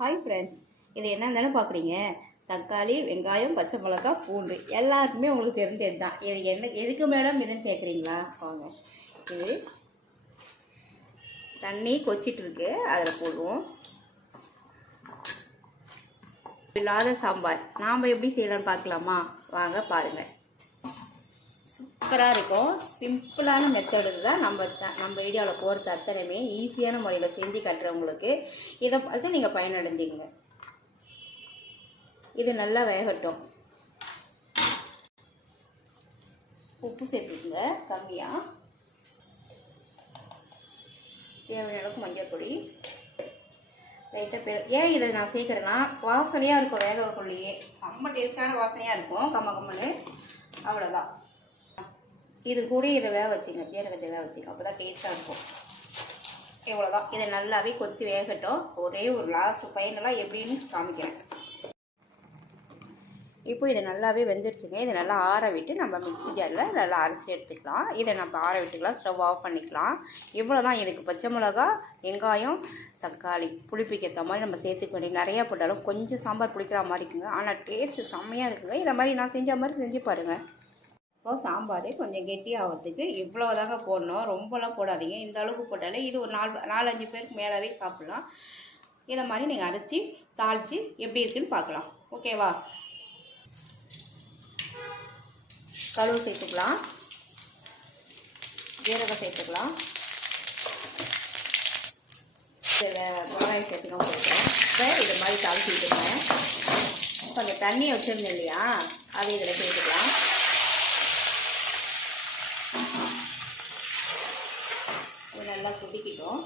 Hi friends, இது என்னன்னு பார்க்குறீங்க? தக்காளி, வெங்காயம், பச்சை மிளகா, பூண்டு எல்லாருக்குமே உங்களுக்கு தெரிஞ்சது தான். இது என்ன எதுக்கு மேடம் இதுன்னு கேட்குறீங்களா? வாங்க, இது தண்ணி கொச்சிட்ருக்கு, அதில் போடுவோம். இல்லாத சாம்பார் நாம் எப்படி செய்யலாம்னு பார்க்கலாமா? வாங்க பாருங்கள். சூப்பராக இருக்கும். சிம்பிளான மெத்தடு தான் நம்ம வீடியோவில் போகிறது அத்தனையுமே ஈஸியான முறையில் செஞ்சு கட்டுறவங்களுக்கு இதை பார்த்து நீங்கள் பயனடைஞ்சிங்க. இது நல்லா வேகட்டும். உப்பு சேர்த்துக்குங்க கம்மியாக. தேவையான அளவுக்கு மஞ்சள் பொடி, லைட்டாக ஏன் இதை நான் சேர்க்குறேன்னா வாசனையாக இருக்கும். வேகக்குள்ளேயே ரொம்ப டேஸ்டான வாசனையாக இருக்கும். கம்மன்னு அவ்வளோதான். இது கூட இதை வேக வச்சுங்க, ஜீரகத்தை வேக வச்சுங்க, அப்போ தான் டேஸ்ட்டாக இருக்கும். இவ்வளோதான். இதை நல்லாவே கொச்சி வேகட்டும். ஒரே ஒரு லாஸ்ட் ஃபைனலாக எப்படின்னு காமிக்கிறேன். இப்போ இதை நல்லாவே வெந்துடுச்சுங்க. இதை நல்லா ஆற விட்டு நம்ம மிக்ஸி ஜாரில் நல்லா அரைச்சி எடுத்துக்கலாம். இதை நம்ம ஆற விட்டுக்கலாம், ஸ்டவ் ஆஃப் பண்ணிக்கலாம். இவ்வளோ தான். இதுக்கு பச்சை மிளகா, வெங்காயம், தக்காளி புளிப்பிக்கேற்ற மாதிரி நம்ம சேர்த்துக்க வேண்டிய. நிறையா போட்டாலும் கொஞ்சம் சாம்பார் புளிக்கிற மாதிரி இருக்குங்க, ஆனால் டேஸ்ட்டு செம்மையாக இருக்குங்க. இதை மாதிரி நான் செஞ்ச மாதிரி செஞ்சு பாருங்கள். இப்போ சாம்பார் கொஞ்சம் கெட்டியாகிறதுக்கு இவ்வளோ தாங்க போடணும். ரொம்பலாம் போடாதீங்க. இந்த அளவுக்கு போட்டாலே இது ஒரு 4-5 பேருக்கு மேலாவே சாப்பிட்லாம். இதை மாதிரி நீங்கள் அரைச்சி தாளித்து எப்படி இருக்குன்னு பார்க்கலாம். ஓகேவா? கழுவு சேர்த்துக்கலாம், ஜீரகம் சேர்த்துக்கலாம், வெங்காயம் சேர்த்துக்கலாம் போட்டுக்கலாம். இப்போ இது மாதிரி தாளிச்சு விட்டுருக்கேன். கொஞ்சம் தண்ணியை வச்சுருந்தேன் இல்லையா, அதை இதில் சேர்த்துக்கலாம். இது நல்லா கொதிக்கிட்டோம்.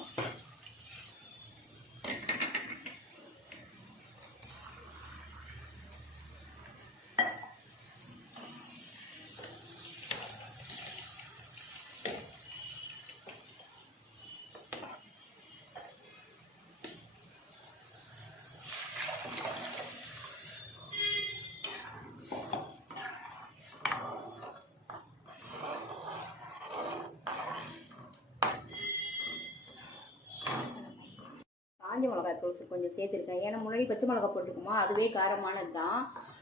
காஞ்ச மிளகாய் தூள் கொஞ்சம் சேர்த்துருக்கேன். ஏன்னா முன்னாடி பச்சை மிளகா போட்டுருக்குமா, அதுவே காரமானது தான்.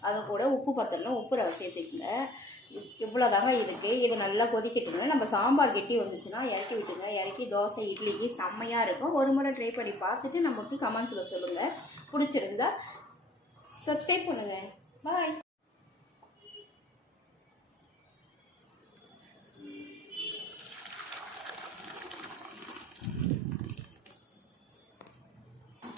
அது கூட உப்பு பத்தலாம், உப்பு சேர்த்துக்குங்க. இவ்வளோதாங்க இதுக்கு. இது நல்லா கொதிக்கிட்டுங்க. நம்ம சாம்பார் கெட்டி வந்துச்சுன்னா இறக்கி விட்டுங்க. இறக்கி தோசை, இட்லிக்கு செம்மையாக இருக்கும். ஒரு முறை ட்ரை பண்ணி பார்த்துட்டு நமக்கு கமெண்ட்ஸில் சொல்லுங்கள். பிடிச்சிருந்தா சப்ஸ்கிரைப் பண்ணுங்கள். பாய்.